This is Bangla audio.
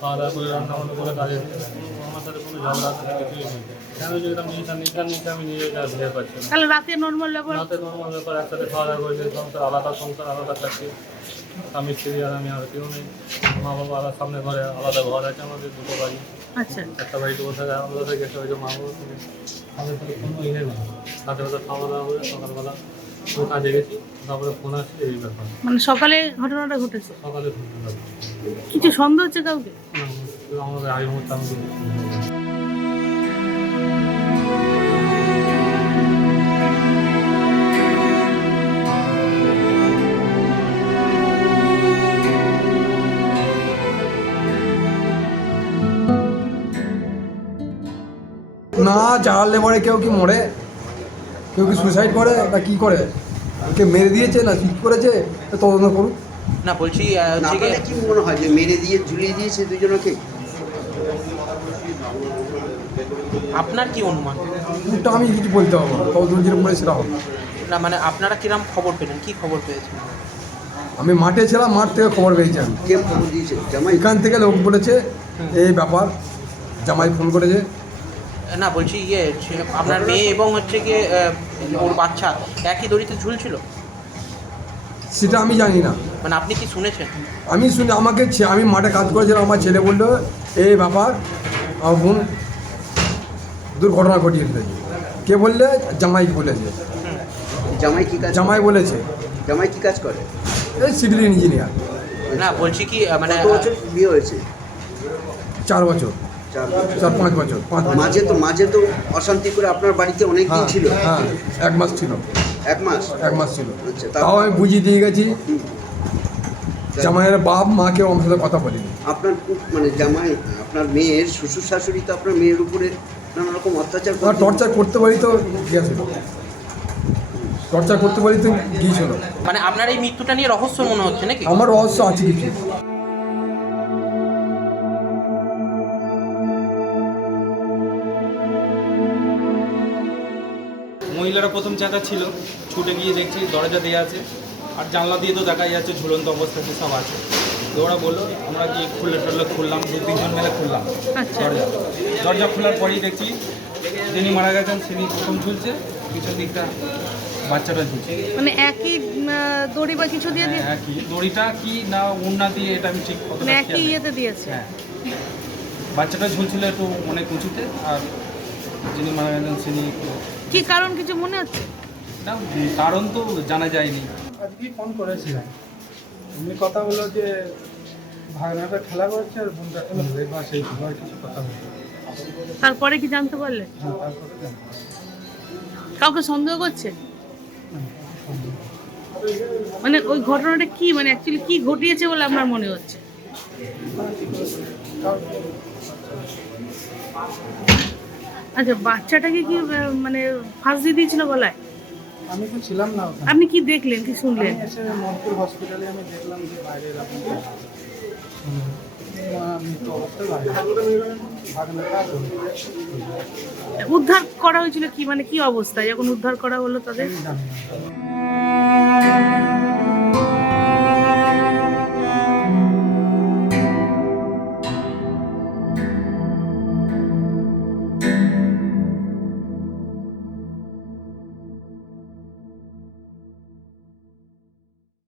খাওয়া দাওয়া করে রান্না বান্না করে কাজে আমার সাথে কোনো ঝগড়া কিছুই নেই। কেন যে এরকম নিচে আমি নিজে যা ভেবে পাচ্ছি না। তাহলে রাতে নর্মাল ব্যাপার? রাতে নর্মাল ব্যাপার, একসাথে খাওয়া দাওয়া করেছে, সংসার আলাদা থাকছে, স্বামী স্ত্রী আর আমি আর কেউ নেই। মা বাবা আলাদা, সামনে ঘরে আলাদা ঘর আছে আমাদের, দুটো বাড়ি। আচ্ছা, একটা বাড়িতে বসে আলাদা থেকে একটা বাড়িতে মা বাবা থেকে আমাদের তাহলে কোনো ইয়ে নেই। রাতে বেলা খাওয়া দাওয়া করে সকালবেলা কাজে গেছি, তারপরে ফোন আসছে এই ব্যাপার। মানে সকালে ঘটনাটা ঘটেছে? সকালে ফোন করলাম। কিছু সন্দেহ হচ্ছে কাউকে? আমাদের আগে মুহূর্তে আমি না জানলে পরে কেউ কি মরে, কেউ কি সুইসাইড করে না কি করে, কে মেরে দিয়েছে না ঠিক করেছে, তদন্ত করুন। না বলছি আপনাদের কি মনে হয় যে মেরে দিয়ে ঝুলিয়ে দিয়েছে দুজনকে? আপনার কি অনুমান? ওটা আমি কিছু বলতে পারবো না, তদন্ত যেরকম করে সেটা হবে। না মানে আপনারা কিরম খবর পেলেন, কি খবর পেয়েছেন? আমি মাঠে ছিলাম, মাঠ থেকে খবর পেয়েছি আমি। কে খবর দিয়েছে? জামাই? এখান থেকে লোক বলেছে এই ব্যাপার, জামাই ফোন করেছে। না বলছি আপনার মেয়ে এবং হচ্ছে গিয়ে ওর বাচ্চা একই দড়িতে ঝুলছিল? সেটা আমি জানি না, মানে আপনি কি শুনেছেন? আমি শুনি আমি মাঠে কাজ করেছিলাম, আমার ছেলে বললো এই ব্যাপার, আমার বোন দুর্ঘটনা ঘটিয়ে দিয়েছে। কে বললে? জামাই বলেছে। জামাই কি কাজ? জামাই বলেছে। জামাই কি কাজ করে? এই সিভিল ইঞ্জিনিয়ার। না বলছি কি মানে কত বছর বিয়ে হয়েছে? 4 বছর, 4-5 বছর, 5 বছর। মাঝে তো অশান্তি করে আপনার বাড়িতে অনেক দিন ছিল। হ্যাঁ, 1 মাস ছিল। 1 মাস? 1 মাস ছিল। আচ্ছা, তাও আমি বুঝিয়ে দিয়ে গেছি। জামাইয়ের বাপ মাকে আমার সাথে কথা বলিনি। আপনার মানে জামাই, আপনার মেয়ের শ্বশুর শাশুড়ি তো আপনার মেয়ের উপরে নানা রকম অত্যাচার করতেন। টর্চার করতে পারি তো গিয়েছিল, টর্চার করতে পারি তো গিয়েছিল। মানে আপনার এই মৃত্যুটা নিয়ে রহস্য মনে হচ্ছে নাকি? আমার রহস্য আছে কিছু। মহিলারা প্রথম চাকা ছিল, ছুটে গিয়ে দেখছি দরজা দেওয়া আছে, আর জানলা দিয়ে তো দেখা যাচ্ছে ঝুলন্ত অবস্থাতে সব আছে। তো ওরা বললো, আমরা গিয়ে খুললাম, 2-3 জন মিলে খুললাম দরজা খোলার পরেই দেখছি যিনি মারা গেছেন তিনি প্রথম ঝুলছে, পিছন দিকটা বাচ্চাটা ঝুলছে। মানে একই দড়ি বা কিছু দিয়ে দিয়ে? একই দড়িটা কি না উন্না দিয়ে, এটা আমি ঠিক মানে একই ইয়েতে দিয়েছে? হ্যাঁ, বাচ্চাটা ঝুলছিল একটু অনেক উঁচুতে, আর যিনি মারা গেছেন তিনি কি কারণ কিছু মনে হচ্ছে না, কারণ তো জানা যায়নি। আজকেই ফোন করেছিলেন, এমনি কথা হলো যে ভাগনাটা খেলা করছে আর বোনটা খেলবে বা সেই সময় কিছু কথা হলো। তারপরে কি জানতে পারলে? হ্যাঁ, তারপরে জানতে কাউকে সন্দেহ করছে? মানে ওই ঘটনাটা কি, মানে অ্যাকচুয়ালি কি ঘটিয়েছে বলে আপনার মনে হচ্ছে? আচ্ছা, বাচ্চাটাকে কি মানে ফাঁস দিয়ে দিয়েছিল গলায়? আমি তো ছিলাম না ওখানে। আপনি কি দেখলেন, কি শুনলেন? এসে মনপুর হসপিটালে আমি দেখলাম যে বাইরে এরকম মৃত্যু অবস্থায় বাইরে ভাগনাটা উদ্ধার করা হয়েছিল কি, মানে কি অবস্থায় যখন উদ্ধার করা হলো তাদের? জানি না।